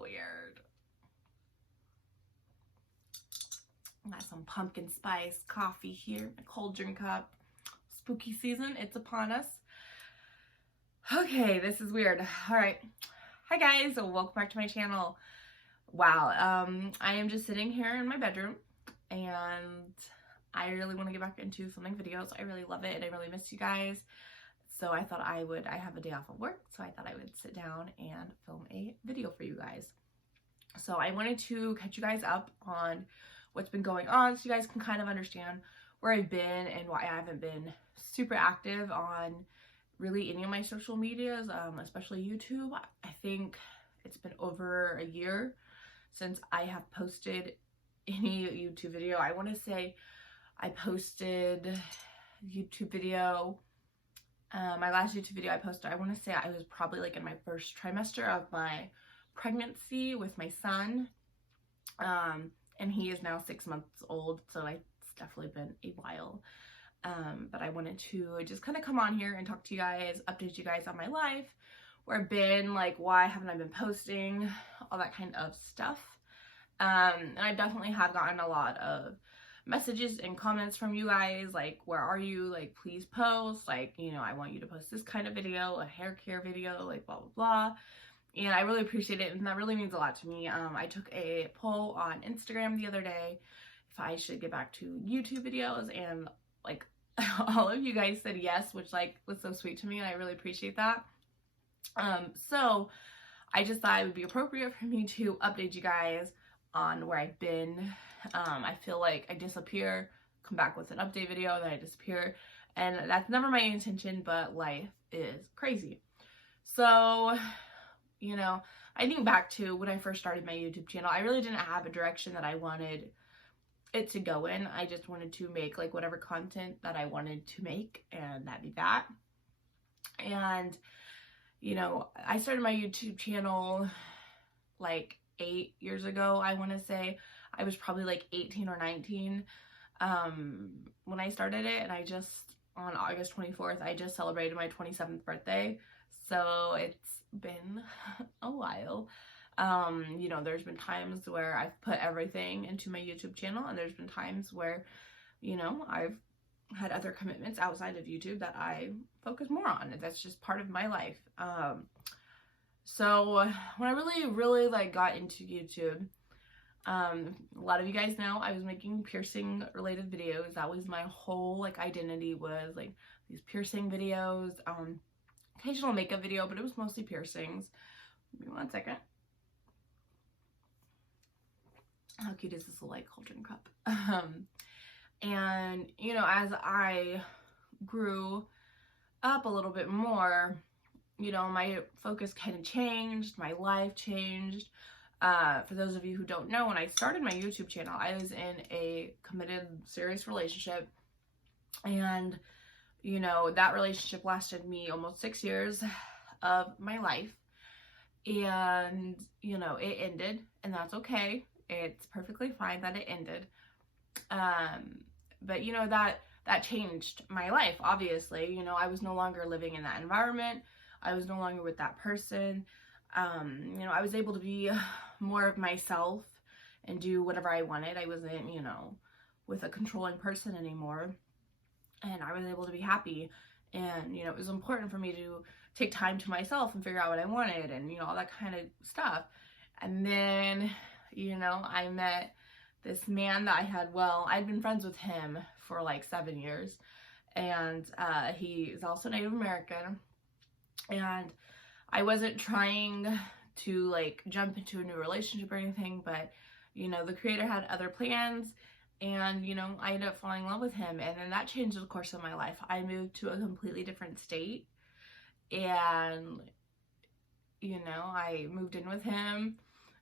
weird. Got some pumpkin spice coffee here, my cauldron cup. Spooky season, it's upon us. Okay, this is weird. All right. Hi guys, so welcome back to my channel. Wow, I am just sitting here in my bedroom and I really want to get back into filming videos. I really love it and I really miss you guys. So I thought I have a day off of work, so I thought I would sit down and film a video for you guys. So I wanted to catch you guys up on what's been going on so you guys can kind of understand where I've been and why I haven't been super active on really any of my social medias, especially YouTube. I think it's been over a year since I have posted any YouTube video. I want to say I posted YouTube video, my last YouTube video I posted, I want to say I was probably like in my first trimester of my pregnancy with my son, and he is now 6 months old, so it's definitely been a while. But I wanted to just kind of come on here and talk to you guys, update you guys on my life, where I've been, like why haven't I been posting, all that kind of stuff. And I definitely have gotten a lot of messages and comments from you guys, like where are you, like please post, like, you know, I want you to post this kind of video, a hair care video, like blah blah blah. And I really appreciate it, and that really means a lot to me. I took a poll on Instagram the other day if I should get back to YouTube videos, and like all of you guys said yes, which like was so sweet to me, and I really appreciate that. So I just thought it would be appropriate for me to update you guys on where I've been. I feel like I disappear, come back with an update video, then I disappear, and that's never my intention, but life is crazy. So, you know, I think back to when I first started my YouTube channel, I really didn't have a direction that I wanted it to go in. I just wanted to make like whatever content that I wanted to make, and that'd be that. And, you know, I started my YouTube channel like 8 years ago, I want to say. I was probably like 18 or 19 when I started it, and I just, on August 24th, I just celebrated my 27th birthday, so it's been a while. You know, there's been times where I've put everything into my YouTube channel, and there's been times where, you know, I've had other commitments outside of YouTube that I focus more on. That's just part of my life. So when I really like got into YouTube, a lot of you guys know I was making piercing related videos. That was my whole like identity, was like these piercing videos, occasional makeup video, but it was mostly piercings. Give me 1 second. How cute is this little like cauldron cup? And you know, as I grew up a little bit more, you know, my focus kind of changed, my life changed. For those of you who don't know, when I started my YouTube channel, I was in a committed, serious relationship, and you know, that relationship lasted me almost 6 years of my life, and you know, it ended, and that's okay. It's perfectly fine that it ended. But you know, that changed my life, obviously. You know, I was no longer living in that environment. I was no longer with that person. You know, I was able to be more of myself and do whatever I wanted. I wasn't, you know, with a controlling person anymore, and I was able to be happy. And you know, it was important for me to take time to myself and figure out what I wanted, and you know, all that kind of stuff. And then, you know, I met this man that I had, well, I'd been friends with him for like 7 years, and he is also Native American, and I wasn't trying to like jump into a new relationship or anything, but you know, the creator had other plans, and you know, I ended up falling in love with him, and then that changed the course of my life. I moved to a completely different state, and you know, I moved in with him,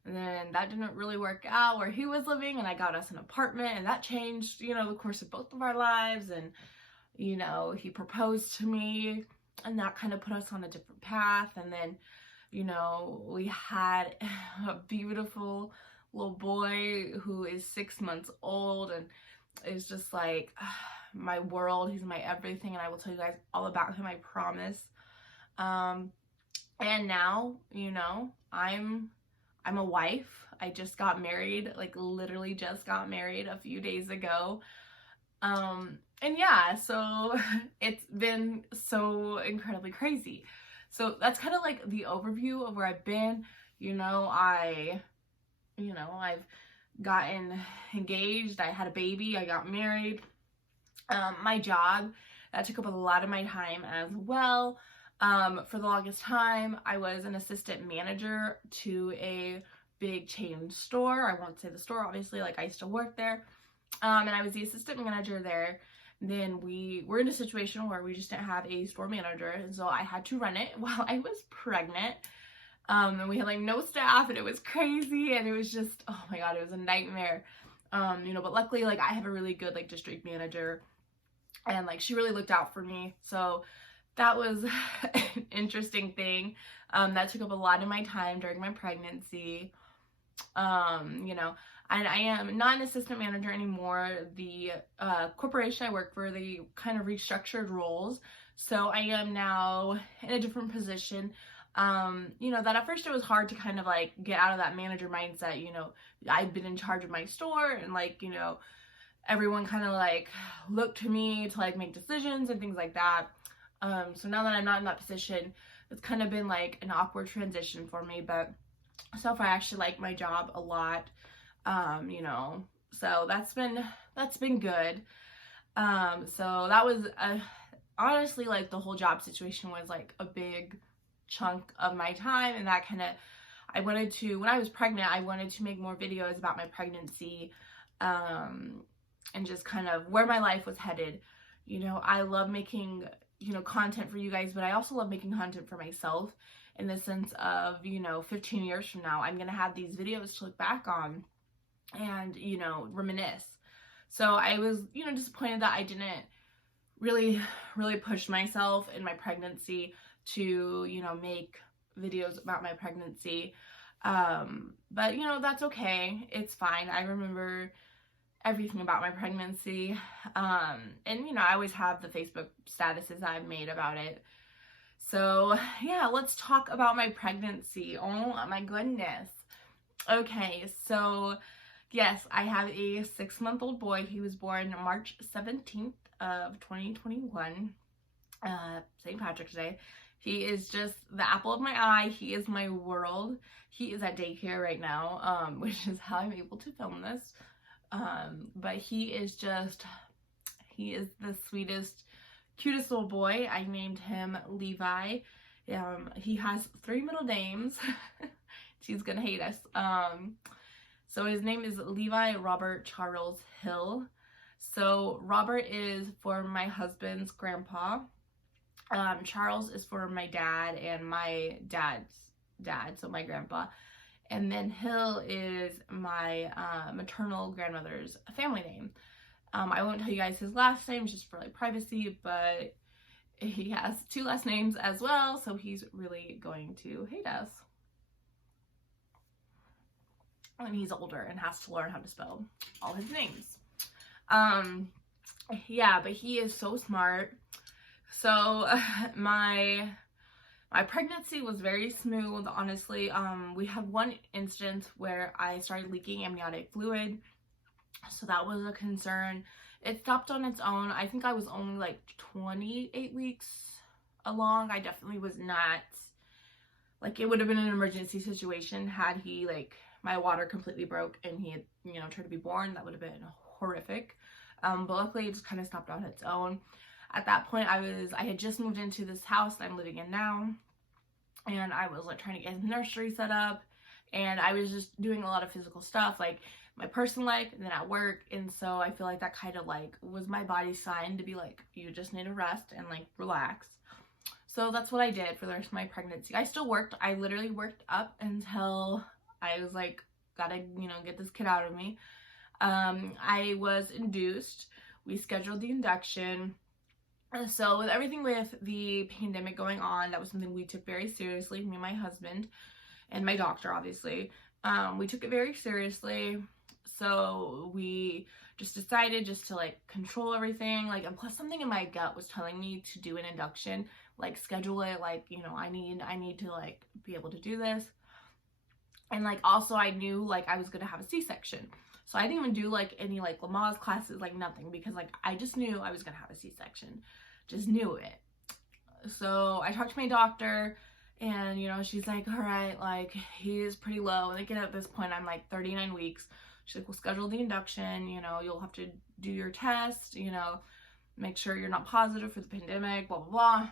and then that didn't really work out where he was living, and I got us an apartment, and that changed, you know, the course of both of our lives. And you know, he proposed to me, and that kind of put us on a different path. And then, you know, we had a beautiful little boy who is 6 months old, and is just like my world. He's my everything, and I will tell you guys all about him, I promise. And now, you know, I'm I'm a wife. I just got married, like literally just got married a few days ago. And yeah, so it's been so incredibly crazy. So that's kind of like the overview of where I've been. I've gotten engaged, I had a baby, I got married. My job, that took up a lot of my time as well. For the longest time, I was an assistant manager to a big chain store. I won't say the store, obviously, like I still work there. And I was the assistant manager there. Then we were in a situation where we just didn't have a store manager, and so I had to run it while I was pregnant. And we had like no staff, and it was crazy, and it was just, oh my god, it was a nightmare. But luckily, like, I have a really good like district manager, and like she really looked out for me. So that was an interesting thing. That took up a lot of my time during my pregnancy. And I am not an assistant manager anymore. The corporation I work for, they kind of restructured roles. So I am now in a different position. That at first it was hard to kind of like get out of that manager mindset. I'd been in charge of my store, and like, everyone kind of like looked to me to like make decisions and things like that. So now that I'm not in that position, it's kind of been like an awkward transition for me, but so far I actually like my job a lot. So that's been good. So that was honestly, like, the whole job situation was like a big chunk of my time, and that kind of, when I was pregnant, I wanted to make more videos about my pregnancy, and just kind of where my life was headed. I love making, content for you guys, but I also love making content for myself, in the sense of, 15 years from now, I'm going to have these videos to look back on and, reminisce. So I was, disappointed that I didn't really push myself in my pregnancy to, make videos about my pregnancy. But, that's okay. It's fine. I remember everything about my pregnancy. And, I always have the Facebook statuses I've made about it. So yeah, let's talk about my pregnancy. Oh my goodness. Okay, so yes, I have a 6-month-old boy. He was born March 17th of 2021, St. Patrick's Day. He is just the apple of my eye. He is my world. He is at daycare right now, which is how I'm able to film this. But he is the sweetest, cutest little boy. I named him Levi. He has 3 middle names. She's gonna hate us. So his name is Levi Robert Charles Hill. So Robert is for my husband's grandpa. Charles is for my dad and my dad's dad, so my grandpa. And then Hill is my maternal grandmother's family name. I won't tell you guys his last name just for like privacy, but he has 2 last names as well, so he's really going to hate us when he's older and has to learn how to spell all his names. Yeah, but he is so smart. So my pregnancy was very smooth, honestly. We had one instance where I started leaking amniotic fluid, so that was a concern. It stopped on its own. I think I was only like 28 weeks along. I definitely was not, like, it would have been an emergency situation had he, like, my water completely broke and he had, tried to be born. That would have been horrific. But luckily it just kind of stopped on its own. At that point, I had just moved into this house that I'm living in now, and I was like trying to get his nursery set up, and I was just doing a lot of physical stuff, like my personal life and then at work. And so I feel like that kind of like was my body's sign to be like, you just need to rest and like relax. So that's what I did for the rest of my pregnancy. I still worked. I literally worked up until I was like, gotta, get this kid out of me. I was induced. We scheduled the induction. So with everything with the pandemic going on, that was something we took very seriously, me and my husband and my doctor, obviously. We took it very seriously. So we just decided just to like control everything, like, and plus something in my gut was telling me to do an induction, like schedule it, like, I need to like be able to do this. And like also I knew like I was gonna have a C-section. So I didn't even do like any like Lamaze classes, like nothing, because like I just knew I was gonna have a C-section. Just knew it. So I talked to my doctor, and you know, she's like, all right, like he is pretty low. And again, at this point I'm like 39 weeks. She's like, we'll schedule the induction, you know, you'll have to do your test, you know, make sure you're not positive for the pandemic, blah blah blah,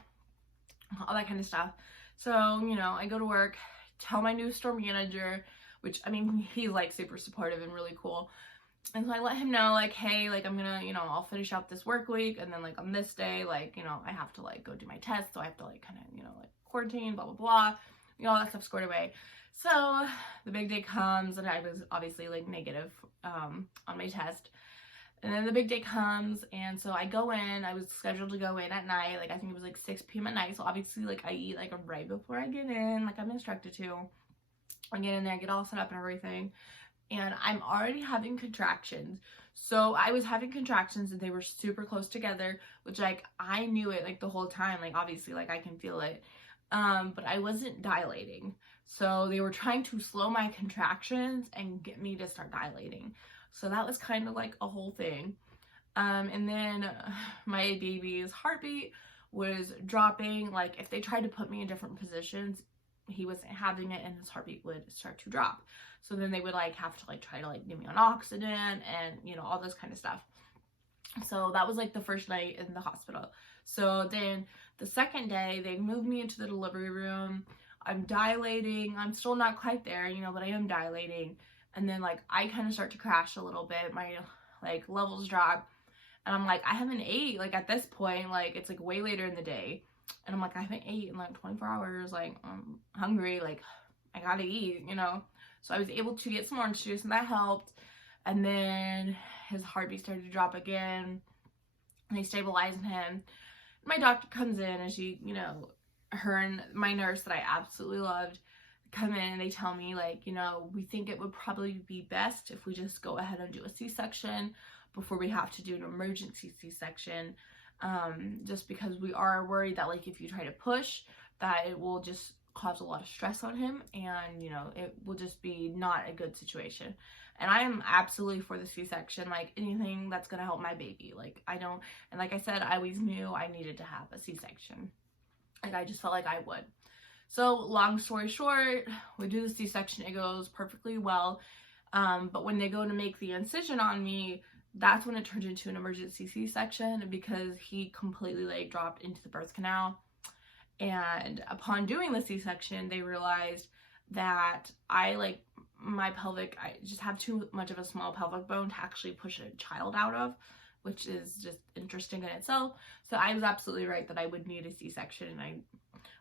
all that kind of stuff. So, you know, I go to work, tell my new store manager, which, I mean, he's like super supportive and really cool. And so I let him know, like, hey, like, I'm gonna, you know, I'll finish out this work week, and then like on this day, like, you know, I have to like go do my test, so I have to like kind of, you know, like quarantine, blah blah blah, you know, all that stuff squared away. So the big day comes, and I was obviously like negative on my test. And then the big day comes, and so I go in. I was scheduled to go in at night, like I think it was like 6 p.m. at night. So obviously like I eat like right before I get in, like I'm instructed to. I get in there, get all set up and everything, and I'm already having contractions. So I was having contractions, and they were super close together, which like I knew it like the whole time, like obviously like I can feel it, but I wasn't dilating. So they were trying to slow my contractions and get me to start dilating. So that was kind of like a whole thing. And then my baby's heartbeat was dropping. Like if they tried to put me in different positions, he wasn't having it, and his heartbeat would start to drop. So then they would like have to like try to like get me on oxygen and, you know, all this kind of stuff. So that was like the first night in the hospital. So then the second day they moved me into the delivery room. I'm dilating. I'm still not quite there, you know, but I am dilating. And then like I kind of start to crash a little bit. My like levels drop, and I'm like, I haven't ate, like at this point, like it's like way later in the day, and I'm like, I haven't ate in like 24 hours, like I'm hungry, like I gotta eat, you know. So I was able to get some orange juice, and that helped. And then his heartbeat started to drop again, and they stabilized him. My doctor comes in, and she, you know, her and my nurse that I absolutely loved come in, and they tell me like, you know, we think it would probably be best if we just go ahead and do a C-section before we have to do an emergency C-section, just because we are worried that like if you try to push, that it will just cause a lot of stress on him, and you know, it will just be not a good situation. And I am absolutely for the C-section, like anything that's gonna help my baby. Like I don't, and like I said, I always knew I needed to have a C-section. Like I just felt like I would. So long story short, we do the C-section, it goes perfectly well. But when they go to make the incision on me, that's when it turned into an emergency C-section, because he completely like dropped into the birth canal. And upon doing the C-section, they realized that I like my pelvic, I just have too much of a small pelvic bone to actually push a child out of, which is just interesting in itself. So I was absolutely right that I would need a C-section, and I,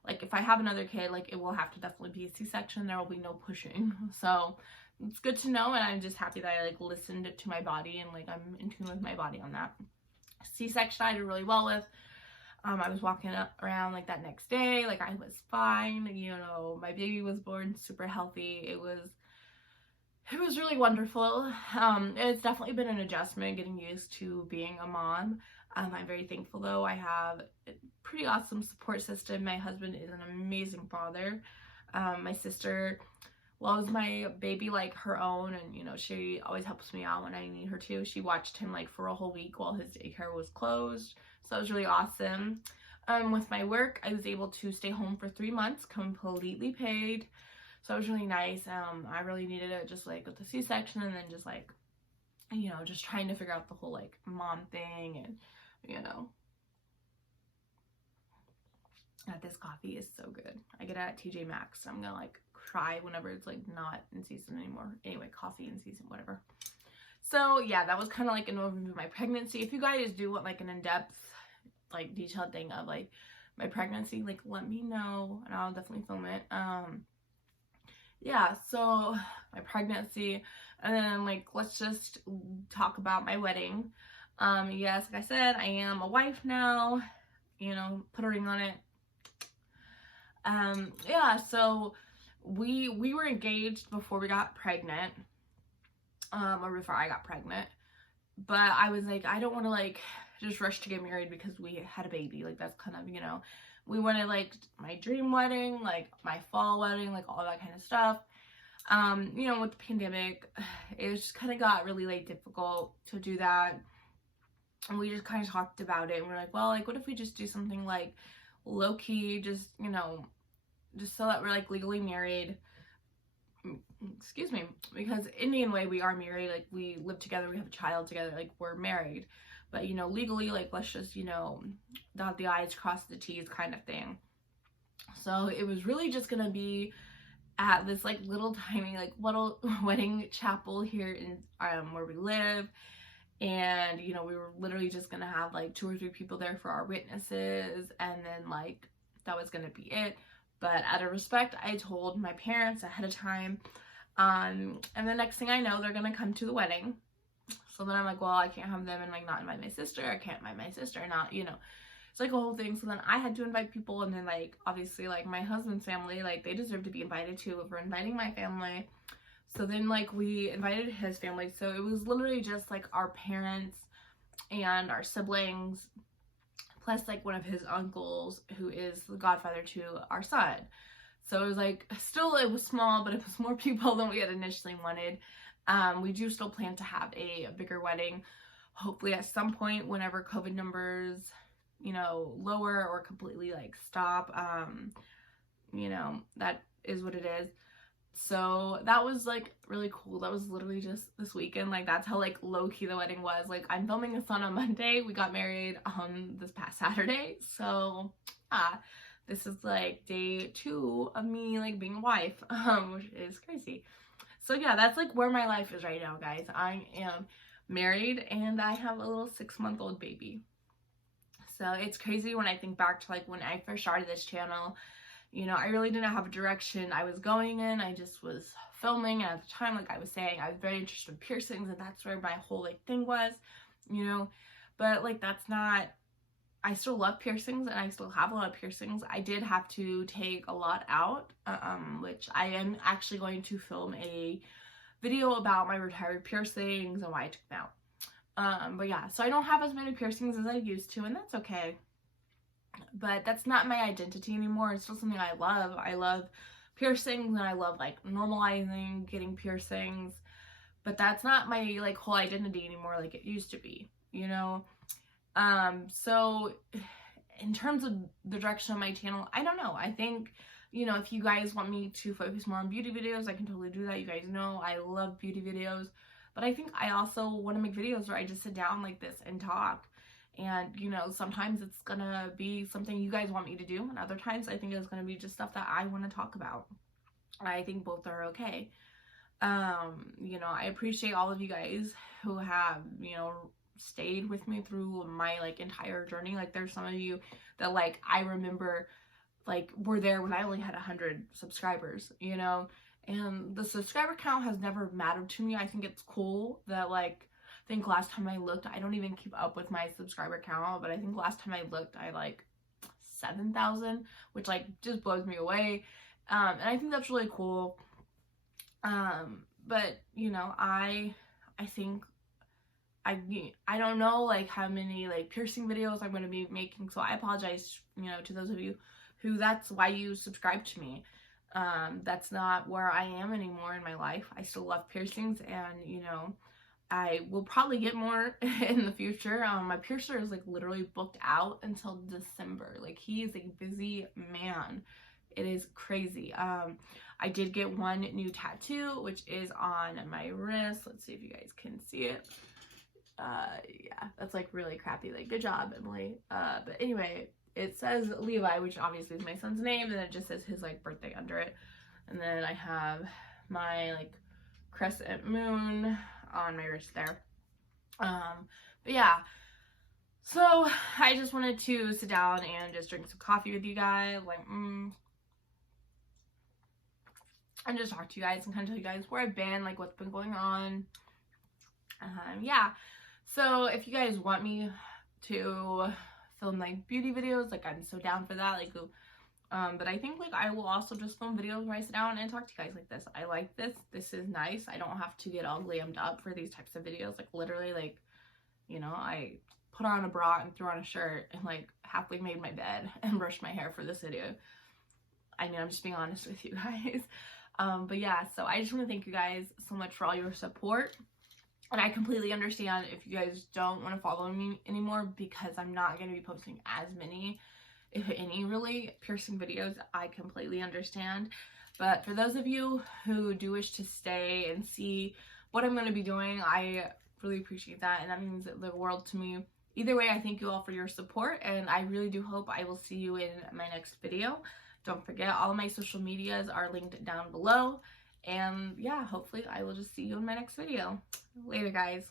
like, if I have another kid, like, it will have to definitely be a C-section. There will be no pushing. So it's good to know, and I'm just happy that I, like, listened to my body, and, like, I'm in tune with my body on that. C-section I did really well with. I was walking around, like, that next day. Like, I was fine. You know, my baby was born super healthy. It was really wonderful. It's definitely been an adjustment getting used to being a mom. I'm very thankful though. I have a pretty awesome support system. My husband is an amazing father. My sister loves my baby like her own, and you know, she always helps me out when I need her to. She watched him like for a whole week while his daycare was closed, so that was really awesome. With my work, I was able to stay home for 3 months, completely paid. So it was really nice. I really needed it, just like with the C-section, and then just like, you know, just trying to figure out the whole like mom thing, and you know. This coffee is so good. I get it at TJ Maxx. I'm gonna like cry whenever it's like not in season anymore. Anyway, coffee in season, whatever. So yeah, that was kind of like an overview of my pregnancy. If you guys do want like an in-depth, like detailed thing of like my pregnancy, like let me know, and I'll definitely film it. Yeah, so my pregnancy, and then like let's just talk about my wedding. Yes, like I said, I am a wife now, you know, put a ring on it. Yeah, so we were engaged before we got pregnant, or before I got pregnant, but I was like, I don't want to like just rush to get married because we had a baby. Like that's kind of, you know, we wanted like my dream wedding, like my fall wedding, like all that kind of stuff. You know, with the pandemic, it just kind of got really like difficult to do that. And we just kind of talked about it, and we're like, well, like, what if we just do something like low-key, just, you know, just so that we're like legally married, excuse me, because Indian way we are married, like we live together, we have a child together, like we're married, but you know, legally, like let's just, you know, dot the I's, cross the T's kind of thing. So it was really just gonna be at this like little tiny like little wedding chapel here in where we live. And you know, we were literally just gonna have like 2 or 3 people there for our witnesses, and then like that was gonna be it. But out of respect, I told my parents ahead of time, and the next thing I know, they're gonna come to the wedding. So then I'm like, well, I can't have them and like not invite my sister, I can't invite my sister, not, you know, it's like a whole thing. So then I had to invite people, and then like obviously like my husband's family, like they deserve to be invited too if we're inviting my family. So then like we invited his family, so it was literally just like our parents and our siblings, plus like one of his uncles who is the godfather to our son. So it was like, still it was small, but it was more people than we had initially wanted. We do still plan to have a bigger wedding, hopefully at some point whenever COVID numbers, you know, lower or completely like stop. You know, that is what it is. So that was like really cool. That was literally just this weekend. Like that's how like low-key the wedding was. Like I'm filming this on a Monday, we got married on this past Saturday. So this is like day 2 of me like being a wife, which is crazy. So yeah, that's like where my life is right now, guys. I am married and I have a little 6-month-old baby. So it's crazy when I think back to like when I first started this channel. You know, I really didn't have a direction I was going in. I just was filming, and at the time, like I was saying, I was very interested in piercings, and that's where my whole like thing was, you know. But like that's not, I still love piercings and I still have a lot of piercings. I did have to take a lot out, which I am actually going to film a video about my retired piercings and why I took them out. But yeah, so I don't have as many piercings as I used to, and that's okay. But that's not my identity anymore. It's still something I love. I love piercings, and I love like normalizing getting piercings, but that's not my like whole identity anymore like it used to be, you know. So in terms of the direction of my channel, I don't know. I think, you know, if you guys want me to focus more on beauty videos, I can totally do that. You guys know I love beauty videos, but I think I also want to make videos where I just sit down like this and talk. And, you know, sometimes it's gonna be something you guys want me to do, and other times I think it's gonna be just stuff that I want to talk about. I think both are okay. You know, I appreciate all of you guys who have, you know, stayed with me through my like entire journey. Like there's some of you that like I remember like were there when I only had 100 subscribers, you know, and the subscriber count has never mattered to me. I think it's cool that like, I think last time I looked, I don't even keep up with my subscriber count, but I think last time I looked, I like 7,000, which like just blows me away. And I think that's really cool. But you know, I think I don't know like how many like piercing videos I'm going to be making, so I apologize, you know, to those of you who that's why you subscribe to me. That's not where I am anymore in my life. I still love piercings, and you know, I will probably get more in the future. My piercer is like literally booked out until December. Like he is a busy man. It is crazy. I did get one new tattoo, which is on my wrist. Let's see if you guys can see it. Yeah, that's like really crappy. Like, good job, Emily. But anyway, it says Levi, which obviously is my son's name, and it just says his like birthday under it. And then I have my like crescent moon on my wrist there. But yeah, so I just wanted to sit down and just drink some coffee with you guys, like and just talk to you guys and kind of tell you guys where I've been, like what's been going on. Yeah, so if you guys want me to film like beauty videos, like I'm so down for that. Like but I think like I will also just film videos where I sit down and talk to you guys like this. I like this. This is nice. I don't have to get all glammed up for these types of videos. Like literally, like, you know, I put on a bra and threw on a shirt and like halfway made my bed and brushed my hair for this video. I mean, I'm just being honest with you guys. But yeah, so I just want to thank you guys so much for all your support. And I completely understand if you guys don't want to follow me anymore, because I'm not going to be posting as many, if any, really, piercing videos. I completely understand. But for those of you who do wish to stay and see what I'm going to be doing, I really appreciate that, and that means the world to me. Either way, I thank you all for your support, and I really do hope I will see you in my next video. Don't forget, all of my social medias are linked down below. And yeah, hopefully I will just see you in my next video. Later, guys.